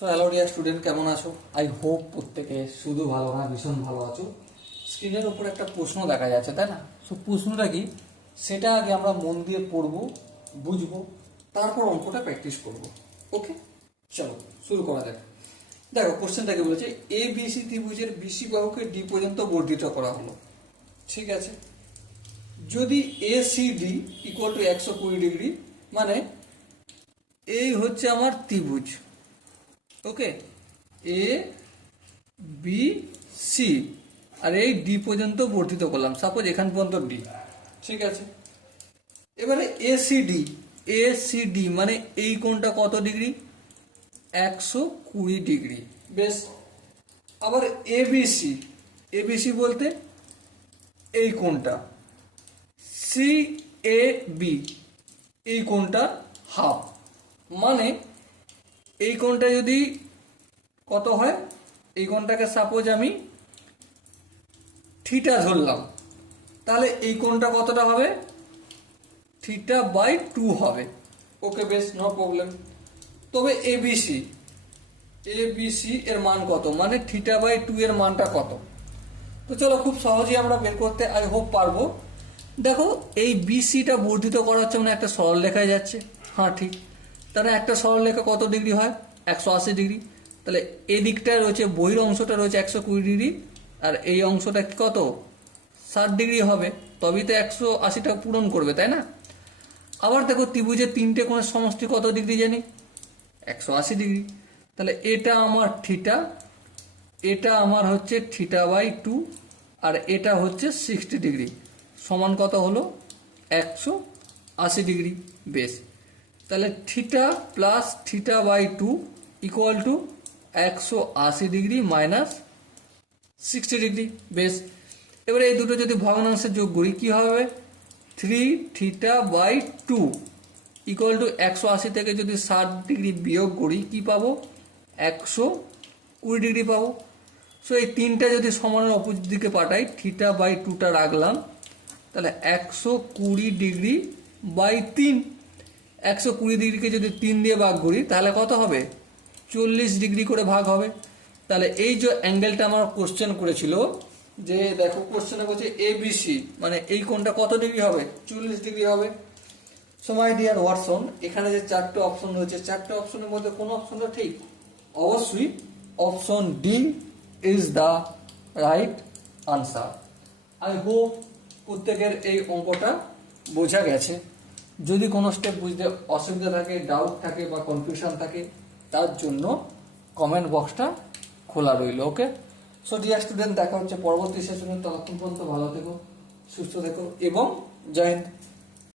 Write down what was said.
তো hello dear student, কেমন আছো? আই হোপ প্রত্যেকে শুধু ভালো না ভীষণ ভালো আছো। স্ক্রিনের উপর একটা প্রশ্ন দেখা যাচ্ছে, তাই না? সো প্রশ্নটা কি সেটা আগে আমরা মন দিয়ে পড়বো, বুঝবো, তারপর অঙ্কটা প্র্যাকটিস করব। ওকে, চলো শুরু করা যাক। দেখো কোশ্চেনটাকে বলেছে এ বিসি ত্রিভুজের বিসি বাহুকে ডি পর্যন্ত বর্ধিত করা হলো। ঠিক আছে, যদি A C D equal to 120 degree, মানে এই হচ্ছে আমার ত্রিভুজ। ওকে, এ বি সি, আর এই ডি পর্যন্ত বর্ধিত করলাম, সাপোজ এখান পর্যন্ত ডি। ঠিক আছে, এবারে এসিডি, এসিডি মানে এই কোণটা কত ডিগ্রি? 120 ডিগ্রি। বেশ, আবার এবিসি, এবিসি বলতে এই কোণটা, সি এ বি এই কোণটা হাফ, মানে এই কোণটা যদি কত হয়, এই কোণটাকে সাপোজ আমি থিটা ধরলাম, তাহলে এই কোণটা কতটা হবে? থিটা বাই 2 হবে। ওকে, বেশ, নো প্রবলেম। তবে এবিসি, এবিসি এর মান কত, মানে থিটা বাই 2 এর মানটা কত? তো চলো খুব সহজেই আমরা বের করতে আই হোপ পারবো। দেখো এই বিসিটা বর্ধিত করা হচ্ছে, মানে একটা সরলরেখায় যাচ্ছে। হ্যাঁ ঠিক, তাহলে একটা সরলরেখা কত ডিগ্রি হয়? 180 ডিগ্রি। তাহলে এই দিকটা রয়েছে, বহির অংশটা রয়েছে 120 ডিগ্রি, আর এই অংশটা কত? 60 ডিগ্রি হবে, তবেই তো 180টা পূরণ করবে, তাই না? আবার দেখো ত্রিভুজের তিনটে কোণের সমষ্টি কত ডিগ্রি জানি? 180 ডিগ্রি। তাহলে এটা আমার থিটা, এটা আমার হচ্ছে থিটা বাই 2, আর এটা হচ্ছে 60 ডিগ্রি, সমান কত হলো? 180 ডিগ্রি। বেশ, তাহলে theta plus theta by 2 equal to 180 degree minus 60 degree. বেশ, এবারে এই দুটো যদি ভগ্নাংশে যোগ করি কি হবে? 3 থিটা বাই 2 ইকুয়াল টু 180 থেকে যদি 60 ডিগ্রি বিয়োগ করি কি পাবো? 120 ডিগ্রি পাবো। সো এই তিনটা যদি সমানের অপোজিট দিকে পাঠাই, থিটা বাই 2টা রাখলাম, তাহলে 120 ডিগ্রি বাই 3, 120 ডিগ্রিকে যদি 3 দিয়ে ভাগ করি তাহলে কত হবে? 40 ডিগ্রি করে ভাগ হবে। তাহলে এই যে অ্যাঙ্গেলটা আমার কোশ্চেন করেছিল, যে দেখো কোশ্চেনে বলছে এবিসি, মানে এই কোণটা কত ডিগ্রি হবে? 40 ডিগ্রি হবে। সো মাই ডিয়ার ওয়াটসন, এখানে যে চারটে অপশন রয়েছে, চারটে অপশনের মধ্যে কোন অপশনটা ঠিক? অবশ্যই option D is the right answer. I hope প্রত্যেকের এই অঙ্কটা বোঝা গেছে। যদি কোনো স্টেপ বুঝতে অসুবিধা থাকে, ডাউট থাকে বা কনফিউশন থাকে, তার জন্য কমেন্ট বক্সটা খোলা রইল। ওকে, সো ডিয়ার স্টুডেন্ট, দেখা হচ্ছে পরবর্তী সেশনে। ততক্ষণ পর্যন্ত ভালো থেকো, সুস্থ থেকো এবং জয় হিন্দ।